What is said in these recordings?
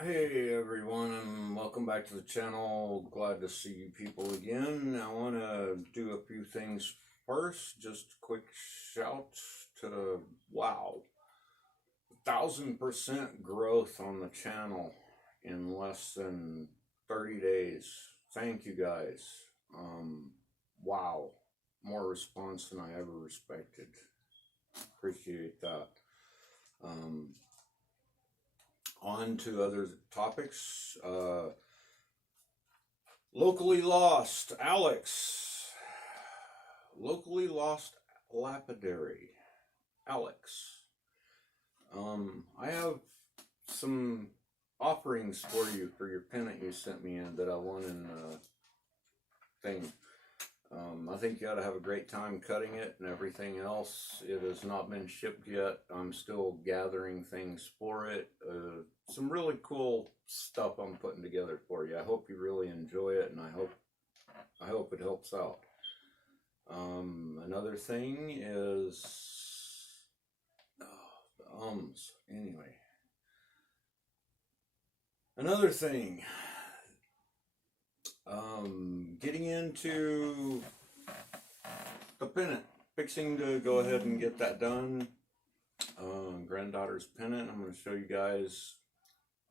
Hey everyone, and welcome back to the channel. Glad to see you people again. I want to do a few things first. Just a quick shout to wow, 1,000% growth on the channel in less than 30 days. Thank you guys. Wow, more response than I ever respected. Appreciate that. Um, on to other topics. Locally lost, Alex. Locally lost lapidary, Alex. I have some offerings for you for your pennant you sent me in that I won in the thing. I think you ought to have a great time cutting it and everything else. It has not been shipped yet. I'm still gathering things for it. Some really cool stuff I'm putting together for you. I hope you really enjoy it, and I hope it helps out. Another thing is the ums. Anyway, another thing. Getting into the pennant, fixing to go ahead and get that done. Granddaughter's pennant. I'm going to show you guys.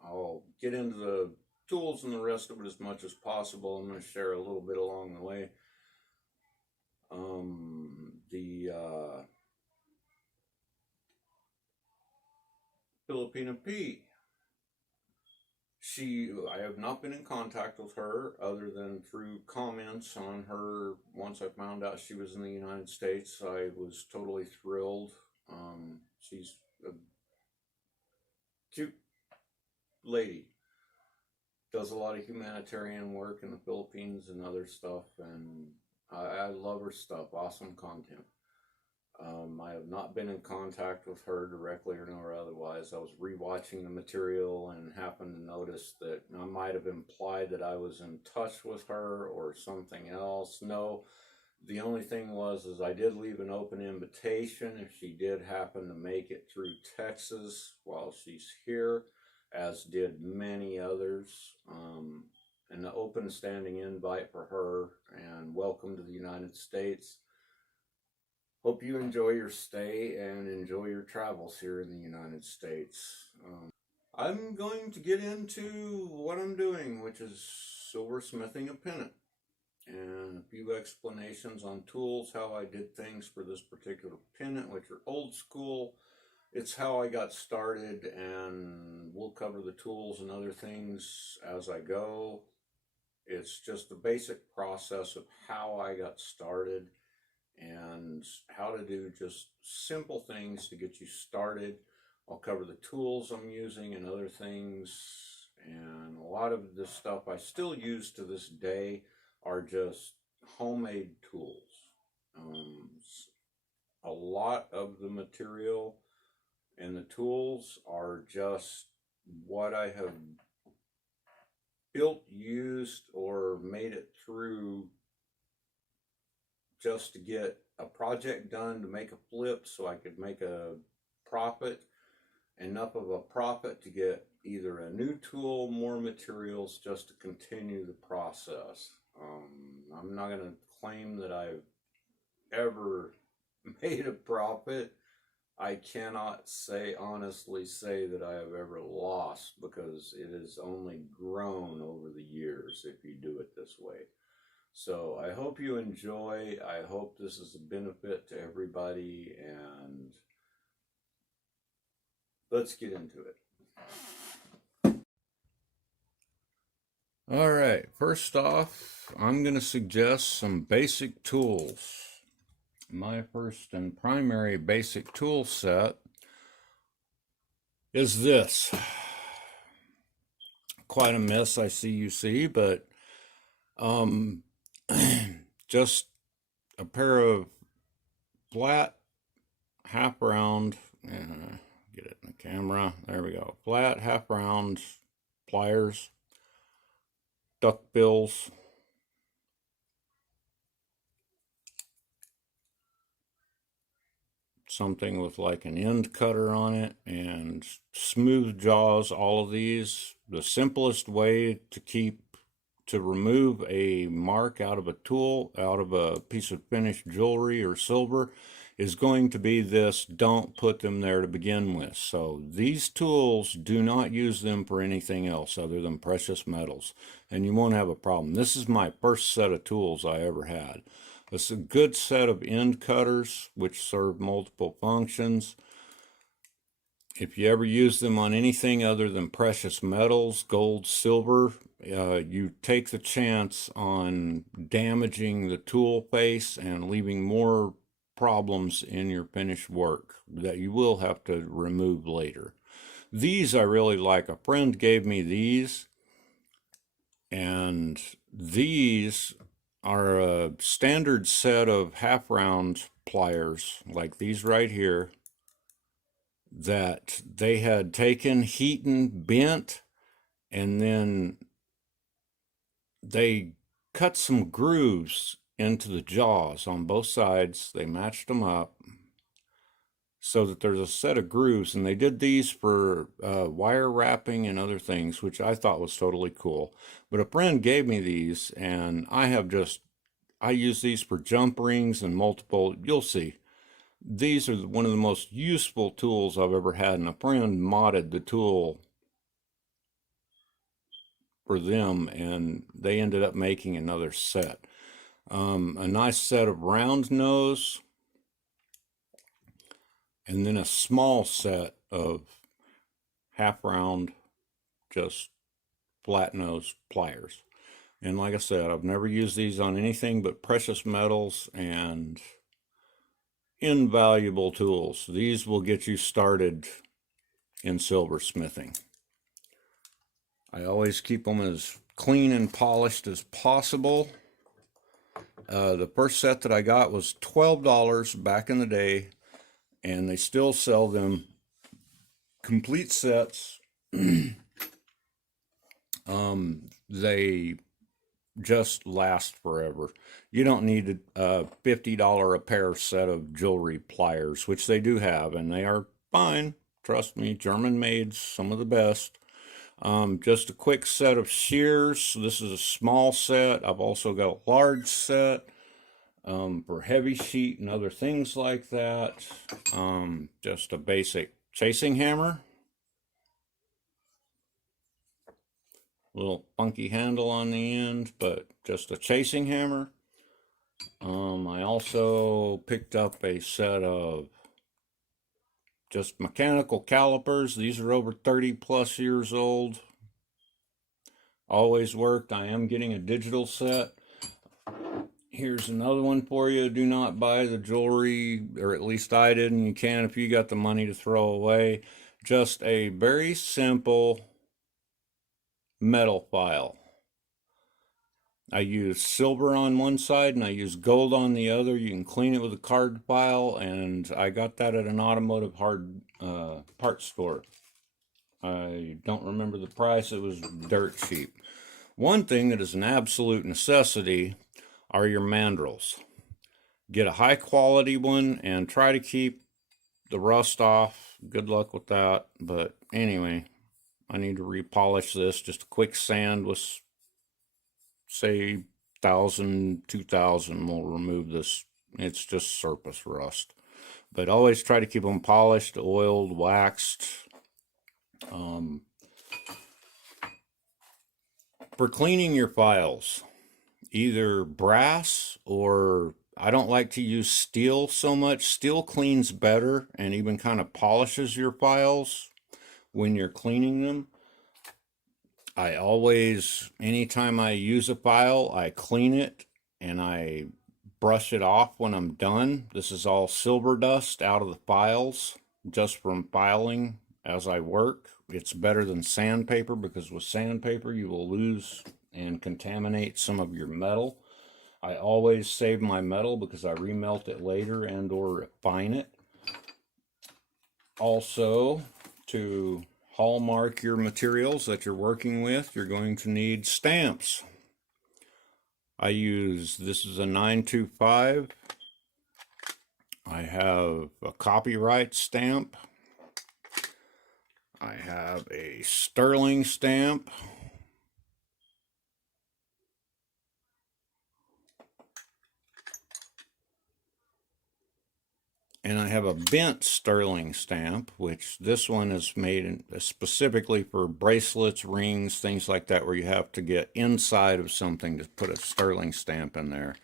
I'll get into the tools and the rest of it as much as possible. I'm going to share a little bit along the way. The Filipina P. I have not been in contact with her other than through comments on her. Once I found out she was in the United States, I was totally thrilled. She's a cute lady. Does a lot of humanitarian work in the Philippines and other stuff, and I love her stuff. Awesome content. I have not been in contact with her directly or nor otherwise. I was rewatching the material and happened to notice that I might have implied that I was in touch with her or something else. No, the only thing is I did leave an open invitation if she did happen to make it through Texas while she's here, as did many others. An open standing invite for her, and welcome to the United States. Hope you enjoy your stay and enjoy your travels here in the United States. I'm going to get into what I'm doing, which is silversmithing a pennant, and a few explanations on tools, how I did things for this particular pennant, which are old school. It's how I got started, and we'll cover the tools and other things as I go. It's just the basic process of how I got started and how to do just simple things to get you started. I'll cover the tools I'm using and other things, and a lot of the stuff I still use to this day are just homemade tools. A lot of the material and the tools are just what I have built, used, or made it through just to get a project done to make a flip so I could make a profit, enough of a profit to get either a new tool, more materials, just to continue the process. I'm not going to claim that I've ever made a profit. I cannot honestly say that I have ever lost, because it has only grown over the years if you do it this way. So I hope you enjoy. I hope this is a benefit to everybody, and let's get into it. All right, first off, I'm going to suggest some basic tools. My first and primary basic tool set is this. Quite a mess, I see you see, but just a pair of flat half round, get it in the camera, there we go, flat half round pliers, duck bills, something with like an end cutter on it, and smooth jaws. All of these the simplest way to remove a mark out of a tool, out of a piece of finished jewelry or silver, is going to be this: don't put them there to begin with. So these tools, do not use them for anything else other than precious metals, and you won't have a problem. This is my first set of tools I ever had. It's a good set of end cutters which serve multiple functions. If you ever use them on anything other than precious metals, gold, silver, you take the chance on damaging the tool face and leaving more problems in your finished work that you will have to remove later. These I really like. A friend gave me these, and these are a standard set of half-round pliers, like these right here, that they had taken, heaten, bent, and then they cut some grooves into the jaws on both sides. They matched them up so that there's a set of grooves, and they did these for wire wrapping and other things, which I thought was totally cool. But a friend gave me these, and I use these for jump rings and multiple, you'll see. These are one of the most useful tools I've ever had, and a friend modded the tool for them, and they ended up making another set. A nice set of round nose, and then a small set of half round, just flat nose pliers. And like I said, I've never used these on anything but precious metals and invaluable tools. These will get you started in silversmithing. I always keep them as clean and polished as possible. The first set that I got was $12 back in the day, and they still sell them complete sets. They just last forever. You don't need a $50 a pair set of jewelry pliers, which they do have, and they are fine. Trust me, German made, some of the best. Just a quick set of shears. This is a small set. I've also got a large set for heavy sheet and other things like that. Just a basic chasing hammer. Little funky handle on the end, but just a chasing hammer. I also picked up a set of just mechanical calipers. These are over 30 plus years old. Always worked. I am getting a digital set. Here's another one for you. Do not buy the jewelry, or at least I didn't. You can if you got the money to throw away. Just a very simple metal file. I use silver on one side and I use gold on the other. You can clean it with a card file, and I got that at an automotive parts store. I don't remember the price. It was dirt cheap. One thing that is an absolute necessity are your mandrels. Get a high quality one and try to keep the rust off. Good luck with that. But anyway, I need to repolish this. Just a quick sand with, say, 1,000, 2,000 will remove this. It's just surface rust. But always try to keep them polished, oiled, waxed. For cleaning your files, either brass, or I don't like to use steel so much. Steel cleans better and even kind of polishes your files when you're cleaning them. I always, anytime I use a file, I clean it and I brush it off when I'm done. This is all silver dust out of the files just from filing as I work. It's better than sandpaper, because with sandpaper you will lose and contaminate some of your metal. I always save my metal because I remelt it later and or refine it. Also, to hallmark your materials that you're working with, you're going to need stamps. This is a 925. I have a copyright stamp. I have a sterling stamp. And I have a bent sterling stamp, which this one is made specifically for bracelets, rings, things like that, where you have to get inside of something to put a sterling stamp in there.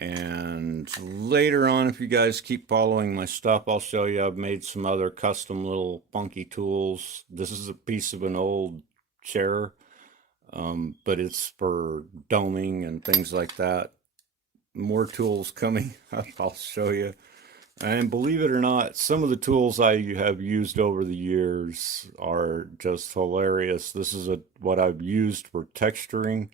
And later on, if you guys keep following my stuff, I'll show you I've made some other custom little funky tools. This is a piece of an old chair, but it's for doming and things like that. More tools coming up, I'll show you. And believe it or not, some of the tools I have used over the years are just hilarious. This is what I've used for texturing.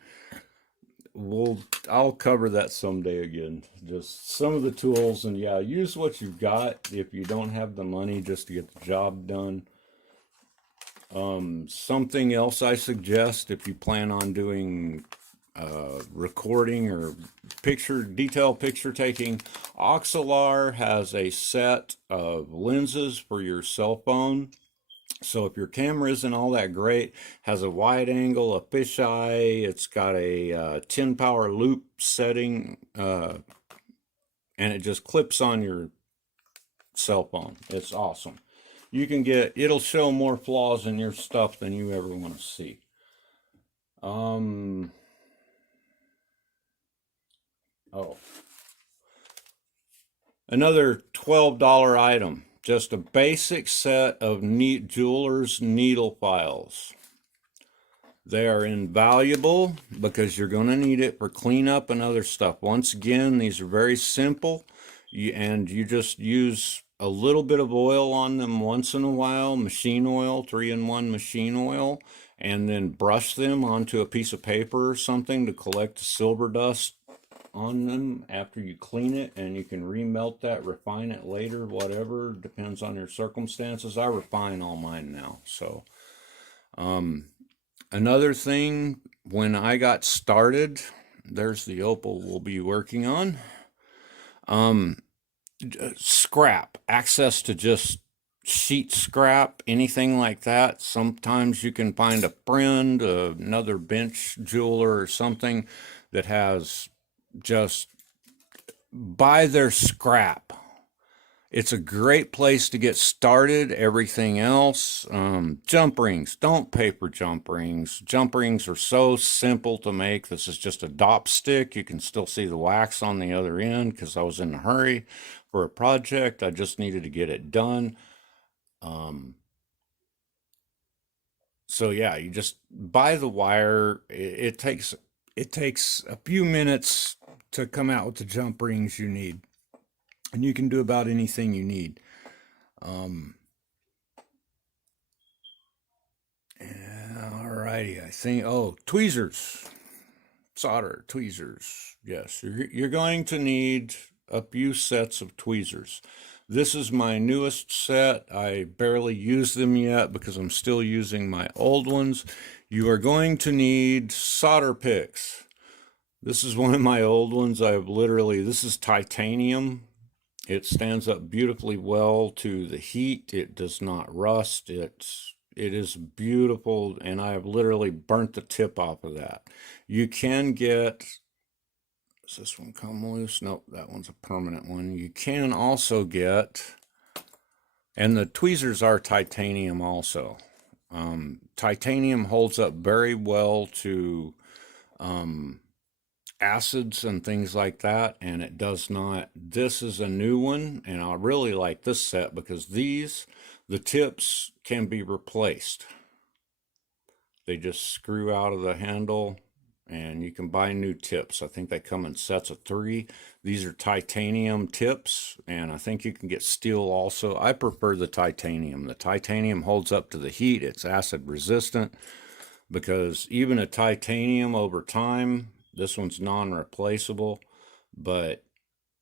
I'll cover that someday again. Just some of the tools, and yeah, use what you've got if you don't have the money just to get the job done. Something else I suggest if you plan on doing recording or detail picture taking, Oxalar has a set of lenses for your cell phone. So if your camera isn't all that great, has a wide angle, a fisheye, it's got a 10 power loop setting, and it just clips on your cell phone. It's awesome. It'll show more flaws in your stuff than you ever want to see. Another $12 item, just a basic set of jeweler's needle files. They are invaluable because you're going to need it for cleanup and other stuff. Once again, these are very simple, and you just use a little bit of oil on them once in a while, machine oil, 3-in-1 machine oil, and then brush them onto a piece of paper or something to collect the silver dust on them after you clean it, and you can remelt that, refine it later, whatever, depends on your circumstances. I refine all mine now. So another thing, when I got started, there's the opal we'll be working on. Scrap, access to just sheet scrap, anything like that. Sometimes you can find a friend, another bench jeweler or something that has just buy their scrap. It's a great place to get started. Everything else, jump rings, don't pay for jump rings. Jump rings are so simple to make. This is just a dop stick. You can still see the wax on the other end because I was in a hurry for a project. I just needed to get it done. So yeah, you just buy the wire. It takes a few minutes to come out with the jump rings you need, and you can do about anything you need. Alrighty, I think, tweezers, solder tweezers. Yes, you're going to need a few sets of tweezers. This is my newest set. I barely use them yet because I'm still using my old ones. You are going to need solder picks. This is one of my old ones. This is titanium. It stands up beautifully well to the heat. It does not rust. It is beautiful, and I have literally burnt the tip off of that. You can get, does this one come loose? Nope, that one's a permanent one. You can also get, and the tweezers are titanium also. Titanium holds up very well to acids and things like that, and it does not. This is a new one, and I really like this set because the tips can be replaced. They just screw out of the handle, and you can buy new tips. I think they come in sets of 3. These are titanium tips, and I think you can get steel also. I prefer the titanium. The titanium holds up to the heat. It's acid resistant because even a titanium over time, this one's non-replaceable, but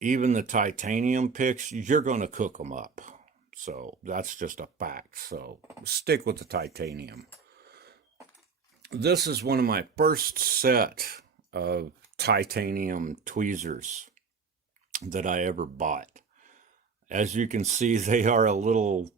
even the titanium picks, you're going to cook them up. So that's just a fact. So stick with the titanium. This is one of my first set of titanium tweezers that I ever bought. As you can see, they are a little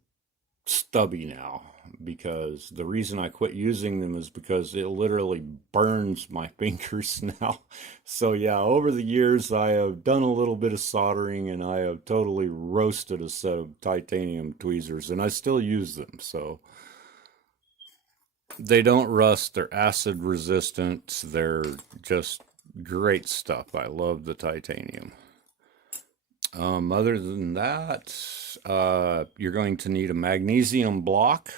stubby now, because the reason I quit using them is because it literally burns my fingers now. So yeah, over the years I have done a little bit of soldering, and I have totally roasted a set of titanium tweezers, and I still use them. So they don't rust, they're acid resistant, they're just great stuff. I love the titanium. Other than that, you're going to need a magnesium block.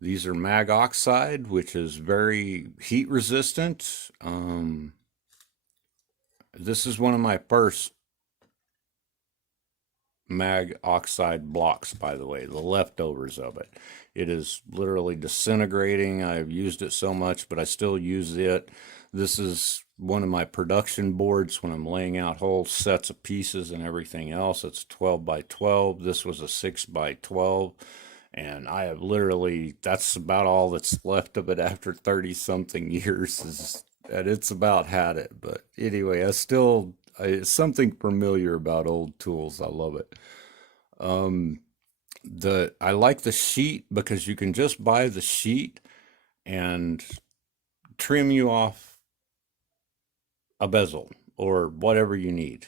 These are mag oxide, which is very heat resistant. This is one of my first mag oxide blocks, by the way, the leftovers of it. It is literally disintegrating. I've used it so much, but I still use it. This is one of my production boards when I'm laying out whole sets of pieces and everything else. It's 12 by 12. This was a 6 by 12. And I have literally, that's about all that's left of it after 30 something years, and it's about had it. But anyway, it's something familiar about old tools. I love it. Um, I like the sheet because you can just buy the sheet and trim you off a bezel or whatever you need.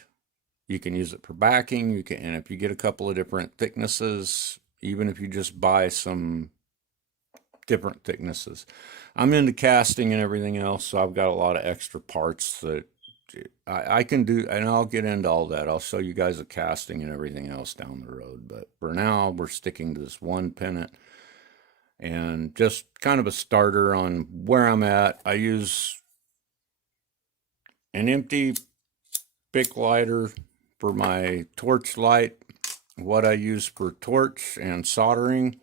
You can use it for backing. And if you get a couple of different thicknesses, even if you just buy some different thicknesses. I'm into casting and everything else, so I've got a lot of extra parts that I can do, and I'll get into all that. I'll show you guys the casting and everything else down the road. But for now, we're sticking to this one pennant, and just kind of a starter on where I'm at. I use an empty Bic lighter for my torch light. What I use for torch and soldering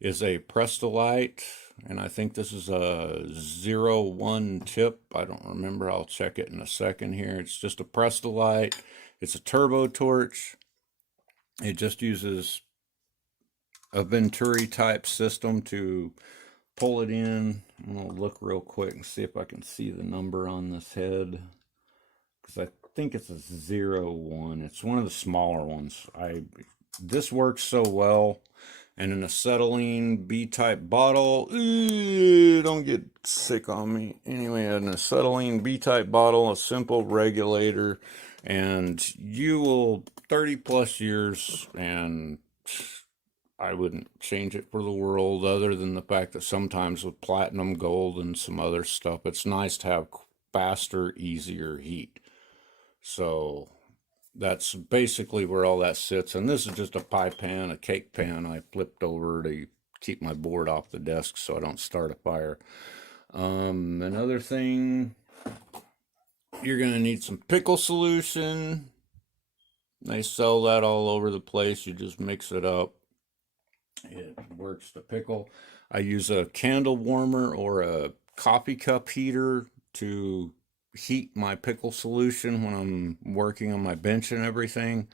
is a Prestolite, and I think this is a 01 tip. I don't remember. I'll check it in a second here. It's just a Prestolite. It's a turbo torch. It just uses a Venturi type system to pull it in. I'm going to look real quick and see if I can see the number on this head, because I think it's a 01. It's one of the smaller ones. This works so well. And an acetylene B-type bottle. Don't get sick on me. Anyway, an acetylene B-type bottle, a simple regulator, and you will 30 plus years, and I wouldn't change it for the world, other than the fact that sometimes with platinum, gold, and some other stuff, it's nice to have faster, easier heat. So that's basically where all that sits. And this is just a pie pan, a cake pan I flipped over to keep my board off the desk so I don't start a fire. Another thing, you're going to need some pickle solution. They sell that all over the place. You just mix it up. It works to pickle. I use a candle warmer or a coffee cup heater to heat my pickle solution when I'm working on my bench and everything.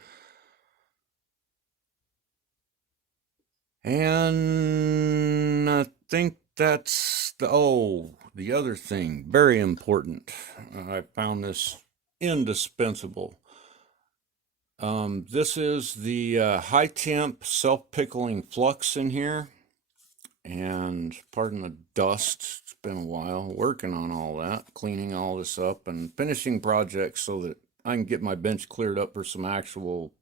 And I think that's the other thing, very important. I found this indispensable. This is the high temp self pickling flux in here. And pardon the dust, it's been a while working on all that, cleaning all this up and finishing projects so that I can get my bench cleared up for some actual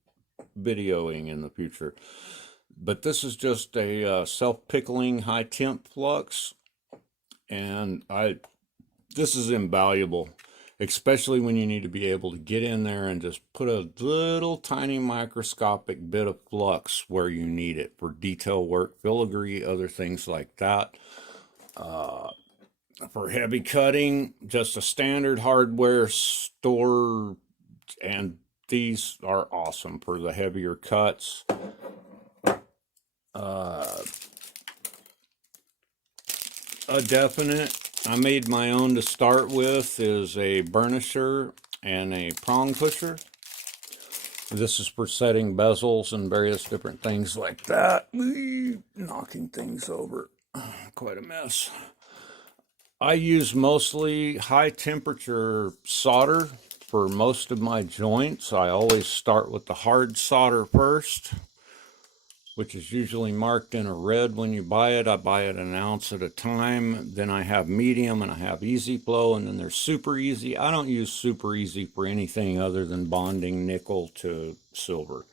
videoing in the future. But this is just a self-pickling high temp flux, and this is invaluable, especially when you need to be able to get in there and just put a little tiny microscopic bit of flux where you need it for detail work, filigree, other things like that. For heavy cutting, just a standard hardware store, and these are awesome for the heavier cuts. A definite, I made my own to start with, is a burnisher and a prong pusher. This is for setting bezels and various different things like that. Knocking things over, quite a mess. I use mostly high temperature solder for most of my joints. I always start with the hard solder first, which is usually marked in a red when you buy it. I buy it an ounce at a time. Then I have medium and I have easy flow, and then there's super easy. I don't use super easy for anything other than bonding nickel to silver.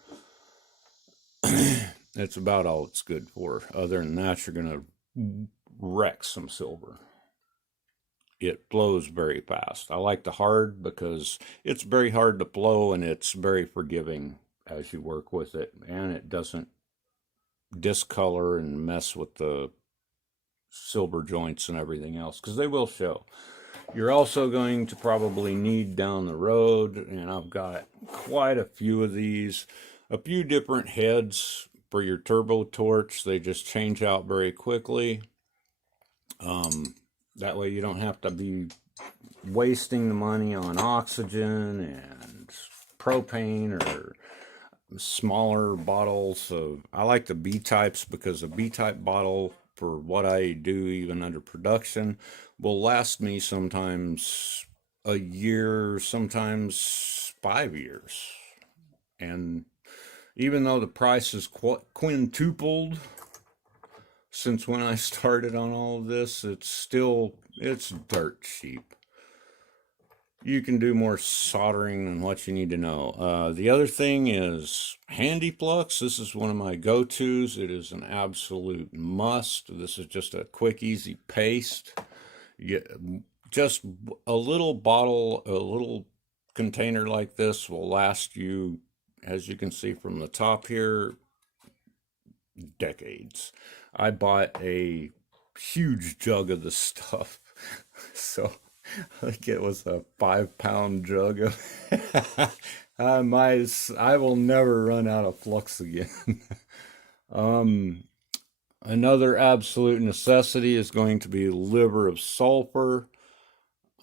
That's about all it's good for. Other than that, you're going to wreck some silver. It flows very fast. I like the hard because it's very hard to flow and it's very forgiving as you work with it, and it doesn't discolor and mess with the silver joints and everything else, because they will show. You're also going to probably need down the road, and I've got quite a few of these, a few different heads for your turbo torch. They just change out very quickly. That way you don't have to be wasting the money on oxygen and propane or smaller bottles of. I like the B types because a B type bottle for what I do even under production will last me sometimes a year, sometimes 5 years. And even though the price is quintupled since when I started on all of this, it's dirt cheap. You can do more soldering than what you need to know. The other thing is Handy Flux. This is one of my go-tos. It is an absolute must. This is just a quick, easy paste. Just a little bottle, a little container like this will last you, as you can see from the top here, decades. I bought a huge jug of the stuff, so I think it was a 5-pound jug of. I will never run out of flux again. Another absolute necessity is going to be liver of sulfur.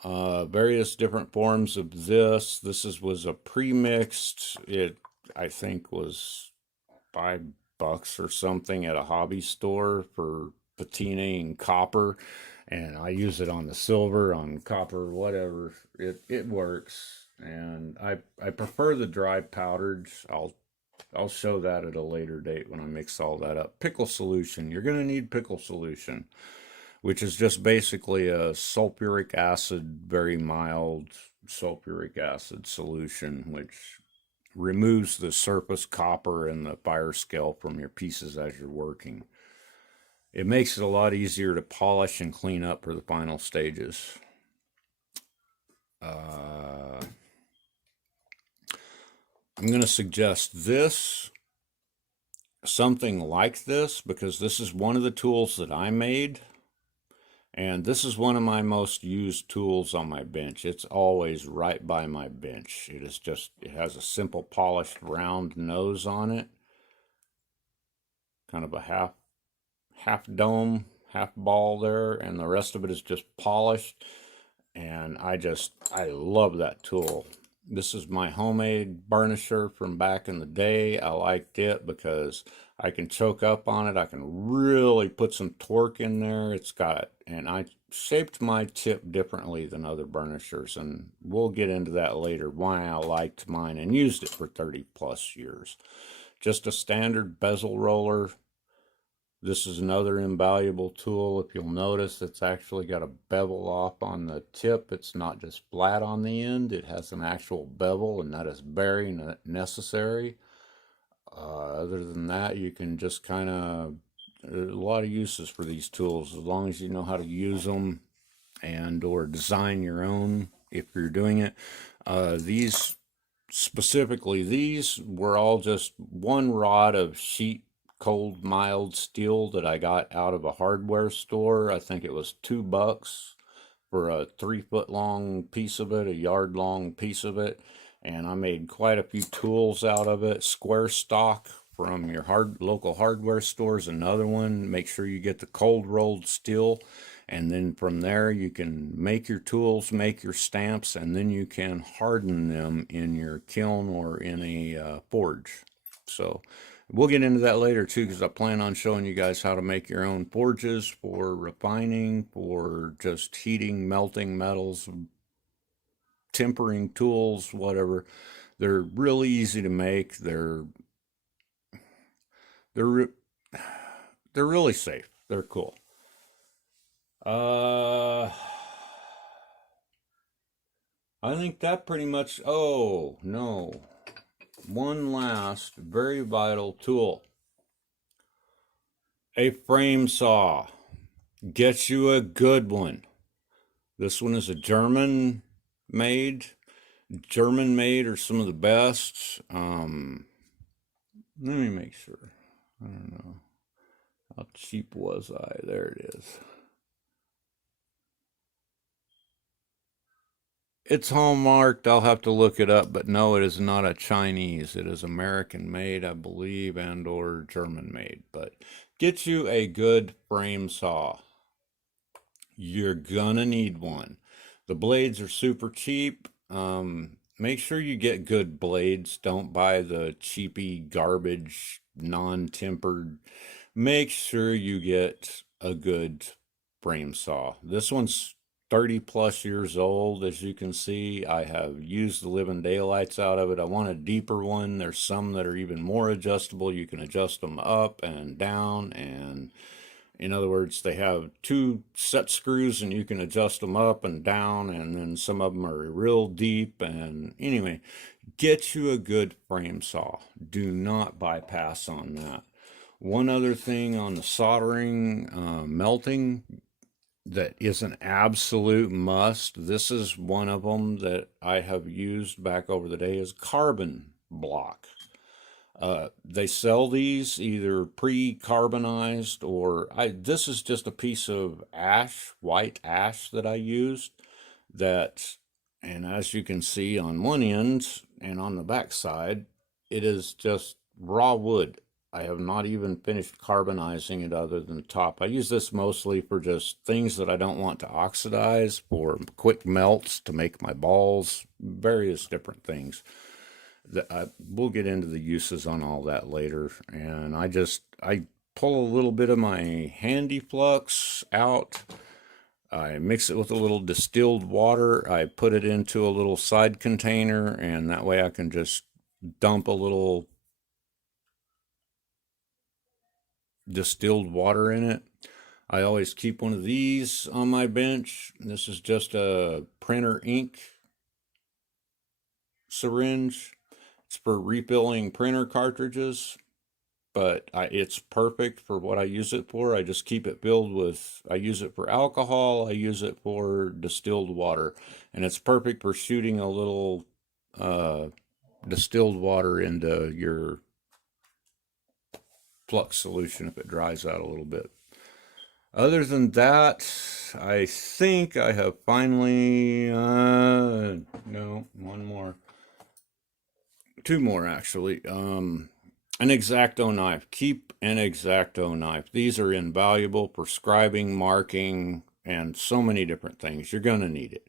Various different forms of this. Was a pre-mixed. It, I think, was $5 or something at a hobby store for patina and copper, and I use it on the silver, on copper, whatever. It works, and I prefer the dry powdered. I'll show that at a later date when I mix all that up. Pickle solution. You're going to need pickle solution, which is just basically a sulfuric acid, very mild sulfuric acid solution, which removes the surface copper and the fire scale from your pieces as you're working. It makes it a lot easier to polish and clean up for the final stages. I'm going to suggest something like this, because this is one of the tools that I made. And this is one of my most used tools on my bench. It's always right by my bench. It has a simple polished round nose on it. Kind of a half dome, half ball there, and the rest of it is just polished. And I love that tool. This is my homemade burnisher from back in the day. I liked it because I can choke up on it. I can really put some torque in there. And I shaped my tip differently than other burnishers, and we'll get into that later, why I liked mine and used it for 30 plus years. Just a standard bezel roller. This is another invaluable tool. If you'll notice, it's actually got a bevel off on the tip. It's not just flat on the end. It has an actual bevel, and that is very necessary. Other than that, you can just kind of, there's a lot of uses for these tools, as long as you know how to use them and or design your own if you're doing it. These were all just one rod of sheet cold mild steel that I got out of a hardware store. I think it was $2 for a 3-foot long piece of it, a yard long piece of it, and I made quite a few tools out of it. Square stock from your local hardware store is another one. Make sure you get the cold rolled steel, and then from there you can make your tools, make your stamps, and then you can harden them in your kiln or in a forge. So we'll get into that later too, because I plan on showing you guys how to make your own forges for refining, for just heating, melting metals, tempering tools, whatever. They're really easy to make. They're they're really safe. They're cool. Uh, I think that pretty much. Oh no, one last very vital tool: a frame saw. Get you a good one. This one is a German made. German made are some of the best. Let me make sure. I don't know. How cheap was I? There it is. It's hallmarked. I'll have to look it up, but no, it is not a Chinese. It is American made, I believe, and or German made. But get you a good frame saw. You're gonna need one. The blades are super cheap. Make sure you get good blades. Don't buy the cheapy garbage, non-tempered. Make sure you get a good frame saw. This one's 30 plus years old. As you can see, I have used the living daylights out of it. I want a deeper one. There's some that are even more adjustable. You can adjust them up and down, and in other words, they have two set screws and you can adjust them up and down, and then some of them are real deep. And anyway, get you a good frame saw. Do not bypass on that. One other thing on the soldering, melting, that is an absolute must. This is one of them that I have used back over the day, is carbon block. They sell these either pre-carbonized or this is just a piece of ash, white ash that I used that, and as you can see on one end and on the back side, it is just raw wood. I have not even finished carbonizing it other than the top. I use this mostly for just things that I don't want to oxidize, for quick melts to make my balls, various different things. We'll get into the uses on all that later. And I pull a little bit of my Handy Flux out. I mix it with a little distilled water. I put it into a little side container, and that way I can just dump a little distilled water in it. I always keep one of these on my bench. This is just a printer ink syringe. It's for refilling printer cartridges, but it's perfect for what I use it for. I just keep it filled with, I use it for alcohol, I use it for distilled water, and it's perfect for shooting a little distilled water into your flux solution if it dries out a little bit. Other than that, I think I have finally, no, one more. Two more actually. An X-Acto knife. Keep an X-Acto knife. These are invaluable for scribing, marking, and so many different things. You're going to need it.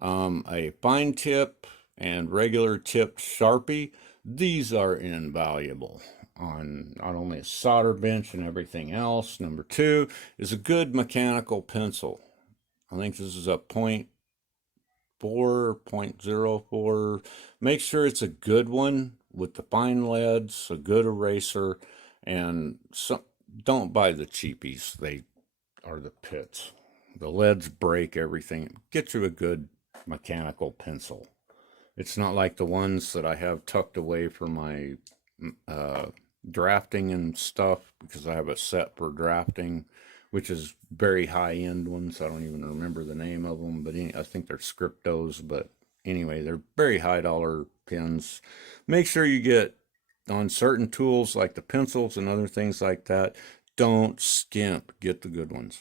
A fine tip and regular tipped Sharpie. These are invaluable on not only a solder bench and everything else. Number two is a good mechanical pencil. I think this is a 0.04. Make sure it's a good one with the fine leads, a good eraser, and don't buy the cheapies. They are the pits. The leads break everything. Get you a good mechanical pencil. It's not like the ones that I have tucked away for my drafting and stuff, because I have a set for drafting, which is very high-end ones. I don't even remember the name of them, but I think they're Scriptos. But anyway, they're very high-dollar pens. Make sure you get on certain tools like the pencils and other things like that. Don't skimp. Get the good ones.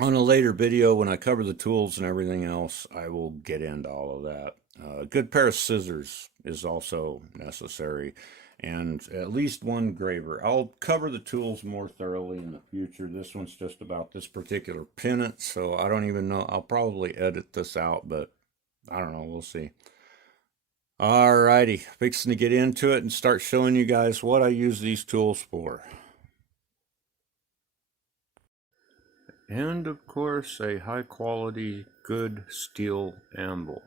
On a later video, when I cover the tools and everything else, I will get into all of that. A good pair of scissors is also necessary, and at least one graver. I'll cover the tools more thoroughly in the future. This one's just about this particular pennant, so I don't even know. I'll probably edit this out, but I don't know. We'll see. Alrighty, fixing to get into it and start showing you guys what I use these tools for. And of course, a high quality, good steel anvil.